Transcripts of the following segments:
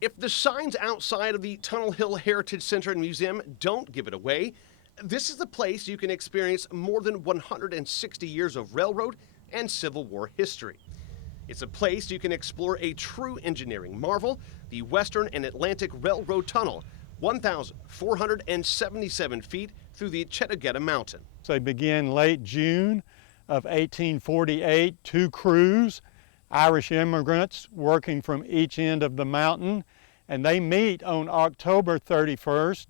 If the signs outside of the Tunnel Hill Heritage Center and Museum don't give it away, this is the place you can experience more than 160 years of railroad and Civil War history. It's a place you can explore a true engineering marvel, the Western and Atlantic Railroad Tunnel, 1,477 feet through the Chattageta Mountain. They began late June of 1848, two crews, Irish immigrants working from each end of the mountain, and they meet on October 31st,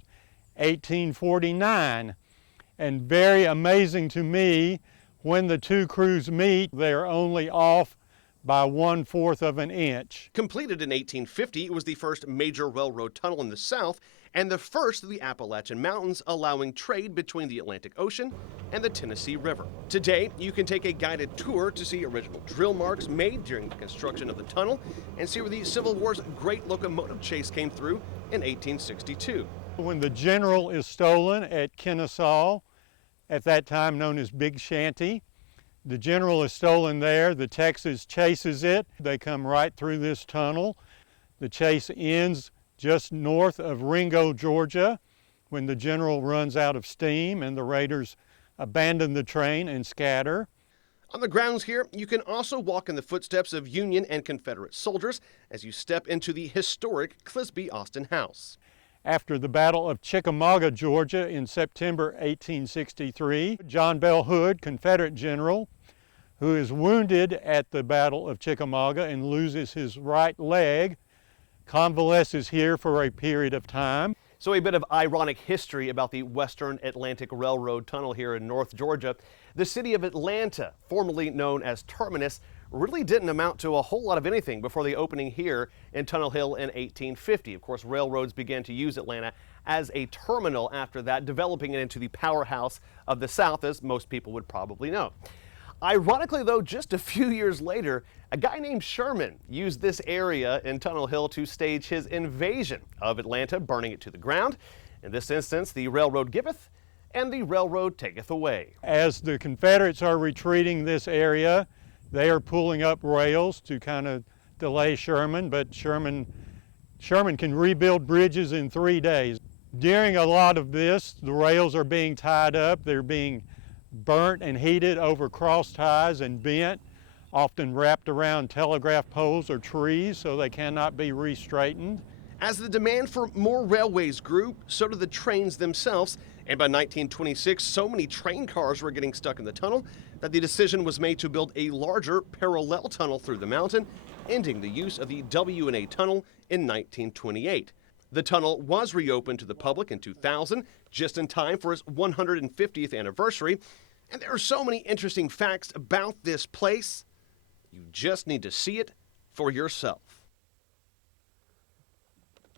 1849. And very amazing to me, when the two crews meet, they're only off by 1/4 of an inch. Completed in 1850, it was the first major railroad tunnel in the South and the first of the Appalachian Mountains, allowing trade between the Atlantic Ocean and the Tennessee River. Today, you can take a guided tour to see original drill marks made during the construction of the tunnel and see where the Civil War's great locomotive chase came through in 1862. When the General is stolen at Kennesaw, at that time known as Big Shanty, the General is stolen there. The Texas chases it. They come right through this tunnel. The chase ends just north of Ringo, Georgia, when the General runs out of steam and the raiders abandon the train and scatter. On the grounds here, you can also walk in the footsteps of Union and Confederate soldiers as you step into the historic Clisby Austin House. After the Battle of Chickamauga, Georgia in September 1863, John Bell Hood, Confederate general, who is wounded at the Battle of Chickamauga and loses his right leg, convalesces here for a period of time. So a bit of ironic history about the Western Atlantic Railroad Tunnel here in North Georgia. The city of Atlanta, formerly known as Terminus, really didn't amount to a whole lot of anything before the opening here in Tunnel Hill in 1850. Of course, railroads began to use Atlanta as a terminal after that, developing it into the powerhouse of the South, as most people would probably know. Ironically, though, just a few years later, a guy named Sherman used this area in Tunnel Hill to stage his invasion of Atlanta, burning it to the ground. In this instance, the railroad giveth and the railroad taketh away. As the Confederates are retreating this area, they are pulling up rails to kind of delay Sherman, but Sherman can rebuild bridges in 3 days. During a lot of this, the rails are being tied up. They're being burnt and heated over cross ties and bent, often wrapped around telegraph poles or trees so they cannot be re-straightened. As the demand for more railways grew, so did the trains themselves, and by 1926, so many train cars were getting stuck in the tunnel that the decision was made to build a larger parallel tunnel through the mountain, ending the use of the W&A tunnel in 1928. The tunnel was reopened to the public in 2000, just in time for its 150th anniversary. And there are so many interesting facts about this place. You just need to see it for yourself.